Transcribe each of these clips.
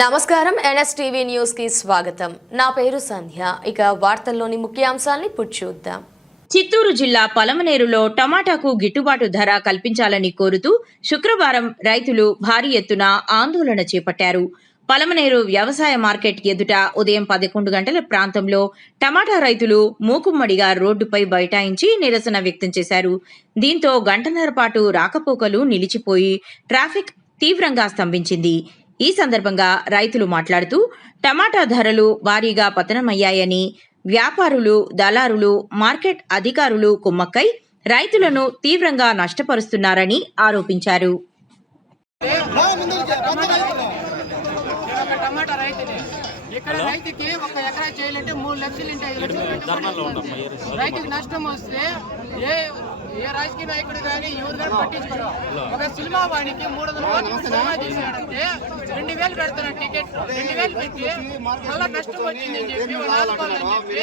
నమస్కారం NSTV news కి స్వాగతం. నా పేరు సంధ్య. ఇక వార్తల్లోని ముఖ్యాంశాలను ఇప్పుడు చూద్దాం. చిత్తూరు జిల్లా పలమనేరులో టమాటాకు గిట్టుబాటు ధర కల్పించాలని కోరుతూ శుక్రవారం రైతులు భారీ ఎత్తున ఆందోళన చేపట్టారు. పలమనేరు వ్యవసాయ మార్కెట్ ఎదుట ఉదయం 11 గంటల ప్రాంతంలో టమాటా రైతులు మూకుమ్మడిగా రోడ్డుపై బైఠాయించి నిరసన వ్యక్తం చేశారు. దీంతో గంటన్నర పాటు రాకపోకలు నిలిచిపోయి ట్రాఫిక్ తీవ్రంగా స్తంభించింది. ఈ సందర్భంగా రైతులు మాట్లాడుతూ టమాటా ధరలు భారీగా పతనమయ్యాయని, వ్యాపారులు, దళారులు, మార్కెట్ అధికారులు కుమ్మక్కై రైతులను తీవ్రంగా నష్టపరుస్తున్నారని ఆరోపించారు. ఇక్కడ రైతుకి ఒక ఎకరా చేయాలంటే 3 లక్షలు ఇంటే 5 లక్షలు రైతుకి నష్టం వస్తే ఏ రాజకీయ నాయకుడు కానీ ఎవరు కానీ పట్టించుకోరు. ఒక సినిమా వాడికి 300 కోట్లు సినిమా తీసాడంటే 2000 పెడతారు టికెట్. 2000 పెట్టి మళ్ళా నష్టం వచ్చింది అని చెప్పి ఆదుకోవాలని చెప్పి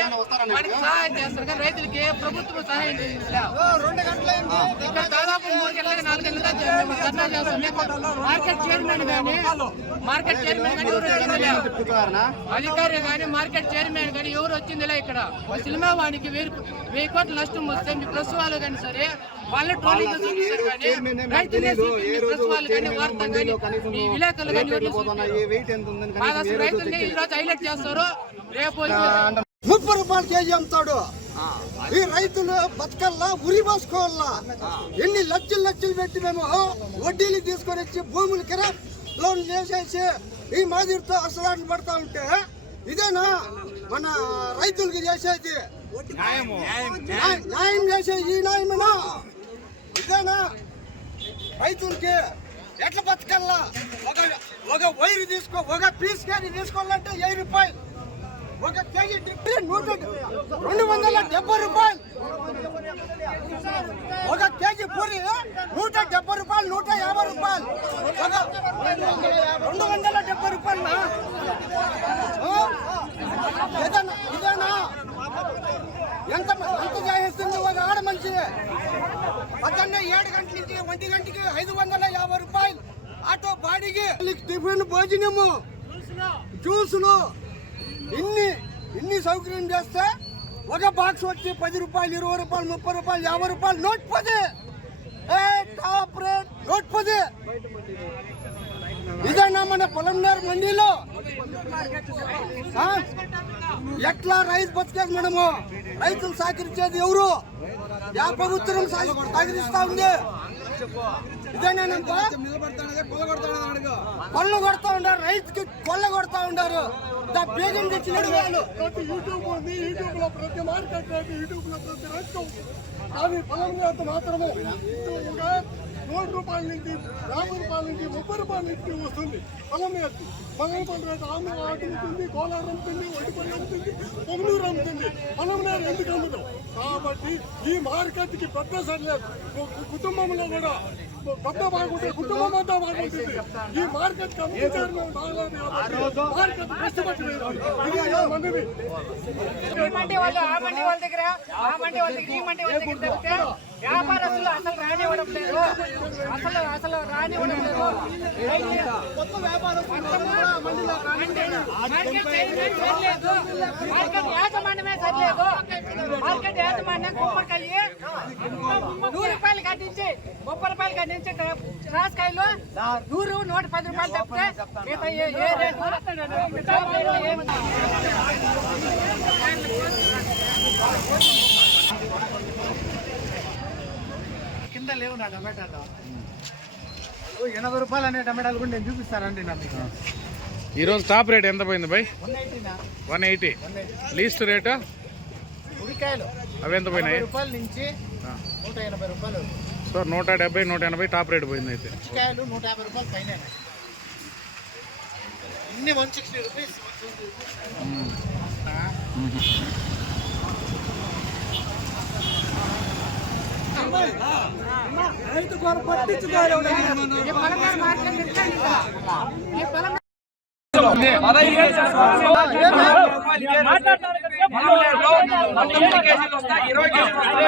వాడికి సహాయం చేస్తారు. కానీ రైతులకి ప్రభుత్వం సహాయం చేయాలి. ఇక్కడ దాదాపు 3 గంటలకు 4 గంటలుగా మేము ధర్నా చేస్తాం. మార్కెట్ చైర్మన్ కానీ అధికారి కానీ మార్కెట్ చైర్మన్ కానీ ఎవరు వచ్చిందిలే. ఇక్కడ సినిమా వాడికి 1000 కోట్ల నష్టం వస్తే మీ ప్రెస్ వాళ్ళు కానీ సరే వాళ్ళ ట్రోలింగ్ చూపిస్తారు. కానీ రైతులే ప్రెస్ వాళ్ళు కానీ వార్త కానీ మీ విలేకరులు కానీ రైతుల్ని ఈ రోజు హైలైట్ చేస్తారు. రేపు 30 రూపాయలు కేజీ అమ్ముతాడు. ఈ రైతులు బతకల్లా, ఉరి పోసుకోవాలా. ఎన్ని లక్షలు పెట్టి మేము వడ్డీలు తీసుకొని వచ్చి భూములు కిరా లోన్ చేసేసి ఈ మాదిరితో అసలాట్లు పడతా ఉంటే ఇదేనా మన రైతులకి చేసేది? న్యాయం చేసేది ఈ న్యాయమేనా? ఇదేనా రైతులకి? ఎట్లా బతకల్లా? ఒక వైరు ఒక పీస్ కేజీ తీసుకోవాలంటే 1000 రూపాయలు, ఒక కేజీ 270 రూపాయలు, ఒక కేజీ పూరి 170 రూపాయలు, 150 రూపాయలు, 270 రూపాయలు. ఇదేనా? ఎంత చేస్తుంది ఒక ఆడ మనిషి? పొద్దున్నే 7 గంటల నుంచి 1 గంటకి 550 రూపాయలు ఆటో బాడీకి, టిఫిన్, భోజనము, జ్యూసులు, ఇన్ని సౌకర్యం చేస్తే ఒక బాక్స్ వచ్చి 10 రూపాయలు, 20 రూపాయలు, 30 రూపాయలు, 50 రూపాయలు, నోట్ 10. Top rate note 10. ఇదన్నా మన పలమనేరు మండీలో ఎట్లా రైతు బతికేది? మనము రైతులు సహకరించేది ఎవరు? యా ప్రభుత్వం సహకరిస్తా ఉంది? ఇదేనంతా కొల్ల కొడతా ఉన్నారు, రైతుకి కొల్ల కొడతా ఉన్నారు. బేగం తెచ్చినాడు వాళ్ళు. యూట్యూబ్ లో ప్రతి మార్కెట్ రేటు, యూట్యూబ్ లో ప్రతి రైతు కానీ పలమనేరు మాత్రమే 100 రూపాయల నుంచి 50 రూపాయల నుంచి 30 రూపాయల నుంచి వస్తుంది. పలమనేరు రేటు ఆంధ్ర అమ్ముతుంది, కోలార్ అమ్ముతుంది, వడిపల్లి అమ్ముతుంది, పొంగనూరు అమ్ముతుంది. పలమనేరు ఎందుకు అమ్ముతాం? కాబట్టి ఈ మార్కెట్ కి పెద్ద సరిలేదు. కుటుంబంలో కూడా పెద్ద బాగుంటే కుటుంబం అంతా బాగుంటుంది. ఈ మార్కెట్ మార్కెట్ కష్టపడి మండి వాళ్ళు ఆ మండి వాళ్ళ దగ్గర, ఆ మండి వాళ్ళ దగ్గర, ఈ మండి వాళ్ళ దగ్గర చెప్తే వ్యాపారస్తులు అసలు రానివ్వడం లేదు. అసలు రానివ్వడం లేదు. కొత్త వ్యాపారస్తులు మార్కెట్ యాజమాన్యమే సరిలేదు. మార్కెట్ యాజమాన్యం కుమ్మక్కయ్యి 100 రూపాయలు కట్టించి 30 రూపాయలు కట్టించి రాజకాయలు 100, 110 రూపాయలు తప్పితే మిగతా ఏ రేటు కింద లేవు. నా టమాటాలు 80 రూపాయలు అనే టమాటాలు కూడా నేను చూపిస్తానండి. నాకు ఈరోజు టాప్ రేట్ ఎంత పోయింది బై? 180. లీస్ట్ రేటు ఉడికాయలు అవి ఎంత పోయినాయి? రూపాయల నుంచి 180 రూపాయలు. సో 170, 180 టాప్ రేట్ పోయింది. అయితే ఉడికాయలు 150 రూపాయలు పైన. ఇన్ని 160 రూపీస్. రైతు కొర పట్టించుకోవాలి. పలమనేరులో 19 కేజీలు వస్తాయి, 20 కేజీలు వస్తాయి.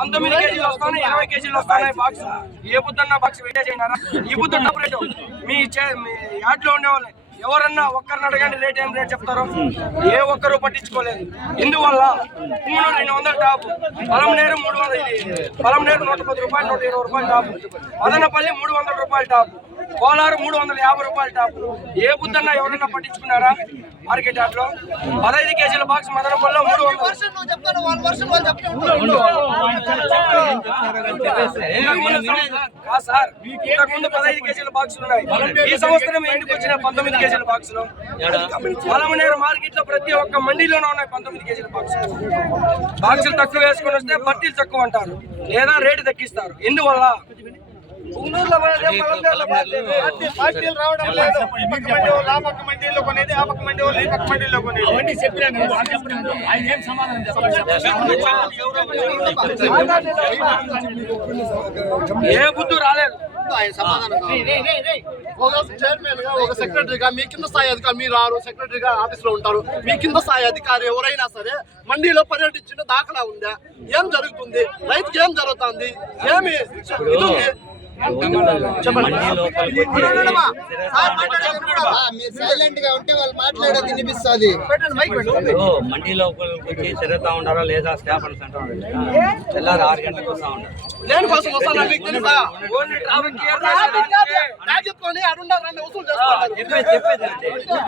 19 కేజీలు వస్తాయి, 20 కేజీలు వస్తాయి బాక్స్. ఏ బుద్ధన్న బాక్స్ వెయిటేజ్ అయినారా? ఈ బుద్ధ డబ్బు మీ యాడ్లో ఉండేవాళ్ళు ఎవరన్నా ఒక్కరిని అడగండి, రేట్ ఏం రేట్ చెప్తారు? ఏ ఒక్కరు పట్టించుకోలేదు. ఇందువల్ల పుంగనూరు 200 టాప్, పలమనేరు 300, పలమనేరు 110 రూపాయలు, 120 రూపాయలు టాప్, మదనపల్లి 300 రూపాయలు టాప్, కోలారు 350 రూపాయలు టాప్. ఏ బుద్ధన్న ఎవరన్నా పట్టించుకున్నారా? మార్కెట్ యార్డ్లో 15 కేజీల బాక్స్ మదనపల్లిలో 300. సార్ ఇంతకుముందు 15 కేజీల బాక్సులు ఉన్నాయి. ఈ సంవత్సరం ఎందుకు వచ్చిన 19 కేజీల బాక్సులు? పలమనేరు మార్కెట్ లో ప్రతి ఒక్క మండీలోనే ఉన్నాయి 19 కేజీల బాక్సులు. బాక్సులు తక్కువ వేసుకొని వస్తే బట్టీలు తక్కువ అంటారు, లేదా రేటు తగ్గిస్తారు. ఎందువల్ల పార్టీలు రావడం లేదు. ఆ పక్క మండీలో కొనేది, ఆ పక్క మండీలో ఈ పక్క మండీలో కొనేది. ఏ బుద్ధి రాలేదు. ఒక చైర్మన్ గా, ఒక సెక్రటరీగా, మీ కింద స్థాయి అధికారి మీరు రారు, సెక్రటరీగా ఆఫీస్ లో ఉంటారు. మీ కింద స్థాయి అధికారి ఎవరైనా సరే మండీలో పర్యటించిన దాఖలా ఉందా? ఏం జరుగుతుంది? రైతుకి ఏం జరుగుతుంది? ఏమి ఇది ఉంది? సైలెంట్ గా ఉంటే వాళ్ళు మాట్లాడేది వినిపిస్తుంది. మండీ లోపలికి వచ్చి తిరుగుతా ఉన్నారా లేదా స్టాఫ్ అని సెంటర్ తెల్లారి 6 గంటలకు వస్తా ఉన్నారు. దేనికోసం వస్తాను మీకు తెలుసా?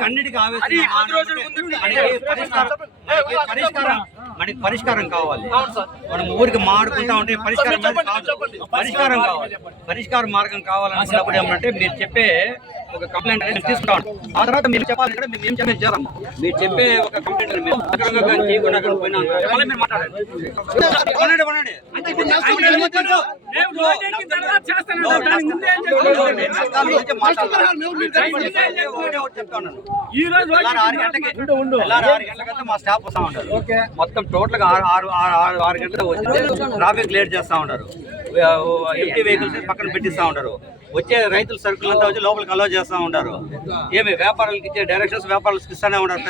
అన్నిటికీ మనకి పరిష్కారం కావాలి. మనం ఊరికి మాడుకుంటా ఉంటే పరిష్కారం కావాలి. పరిష్కార మార్గం కావాలనుకున్నప్పుడు ఏమంటే మీరు చెప్పే ఒక కంప్లైంట్ అనేది తీసుకుంటాం. ఆ తర్వాత మీరు చెప్పాలంటే మేము ఏం చెప్పేది చేయాలి. మీరు చెప్పే ఒక కంప్లైంట్ మీరు చేయకుండా పోయినా మీరు మాట్లాడండి. ఈ రోజు 6 గంటలకంతా మా స్టాఫ్ వస్తా ఉంటారు. మొత్తం టోటల్ గా 6 గంటలకు వచ్చి ట్రాఫిక్ లేట్ చేస్తా ఉంటారు. ఎంటీ వెహికల్స్ పక్కన పెట్టిస్తా ఉంటారు. వచ్చే రైతుల సరుకులు అంతా వచ్చి లోపలికి అలో చేస్తా ఉంటారు. ఏమి వ్యాపారాలకు ఇచ్చే డైరెక్షన్స్ వ్యాపారాలకు ఇస్తానే ఉంటారు.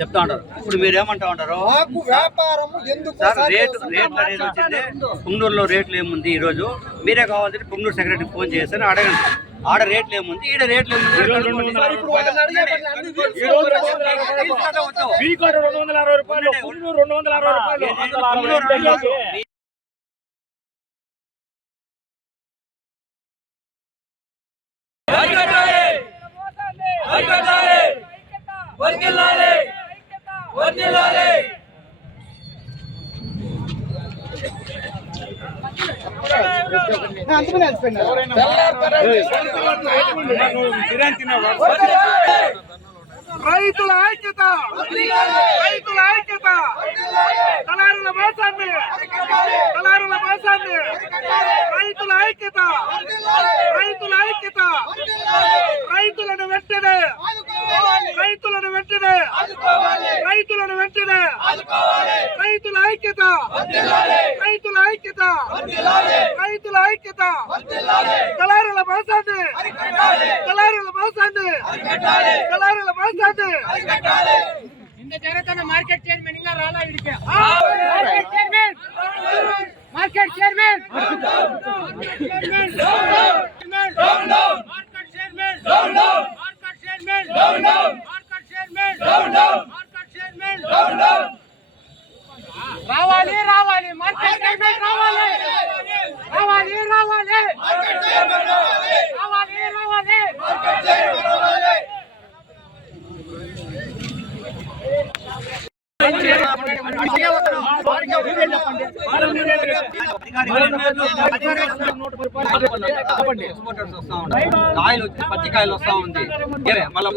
చెప్తా ఉంటారు. ఇప్పుడు మీరు ఏమంటా ఉంటారు సార్? రేట్లు అనేది వచ్చింది పుంగనూరులో రేట్లు ఏముంది ఈ రోజు? మీరే కావాలంటే పుంగనూరు సెక్రటరీకి ఫోన్ చేస్తాను అడగండి. ఆడ రేట్లు ఏముంది, ఈడ రేట్లు ఏముంది? రైతుల ఐక్యత, రైతుల ఐక్యత, దళారుల మోసాన్ని, దళారుల మోసాన్ని, రైతుల ఐక్యత, రైతుల ఐక్యత, రైతులను వెంటనే, రైతులను వెంటనే, రైతులను వెంటనే, రైతుల ఐక్యత, రైతుల ఐక్యత, రైతుల ఐక్యత, దళారుల మోసాన్ని, దళారుల మోసాన్ని, దళారుల మోసాన్ని. ఇంత జరుగుతున్న మార్కెట్ చైర్మన్ ఇంకా రాలా ఇడికే? Market chairman, market chairman, market chairman, market chairman, రావాలి రావాలి, మార్కెట్ చైర్మన్ రావాలి, రావాలి రావాలి, రావాలి రావాలి. కాయలు వచ్చి పచ్చికాయలు వస్తా ఉంది, మళ్ళీ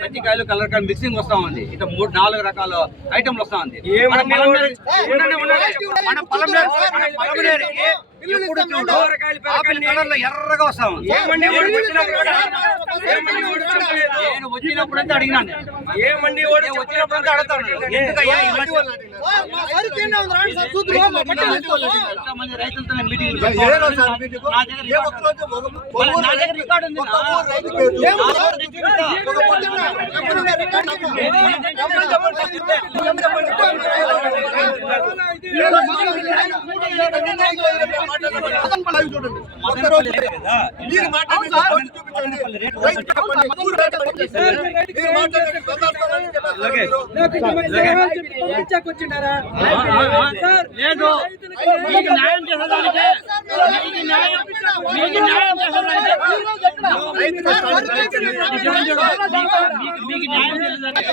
పచ్చికాయలు కలర్ కాయలు మిక్సింగ్ వస్తా ఉంది. ఇట్లా 3-4 రకాల ఐటమ్లు వస్తా ఉంది. మన పలమనేరుకి ఎప్పుడు చూడు ఆపిల్ కలర్ లో ఎర్రగా వస్తా ఉంది. ఏ మండి వాడు వచ్చినా కూడా ఏ మండి వాడు చెప్పలేదు. నేను వచ్చినప్పుడంతా అడిగినాను. ఏ మండి వాడు వచ్చినప్పుడంతా అడుగుతాను ఎందుకయ్యా ఈ మధ్య ఎంతమంది రైతులతో నేను మీటింగ్ నా దగ్గర రికార్డు ఉంది లేదు మీకు న్యాయం చేసేదానికే మీకు న్యాయం చేసేదానికే మీకు న్యాయం చేసేదానికే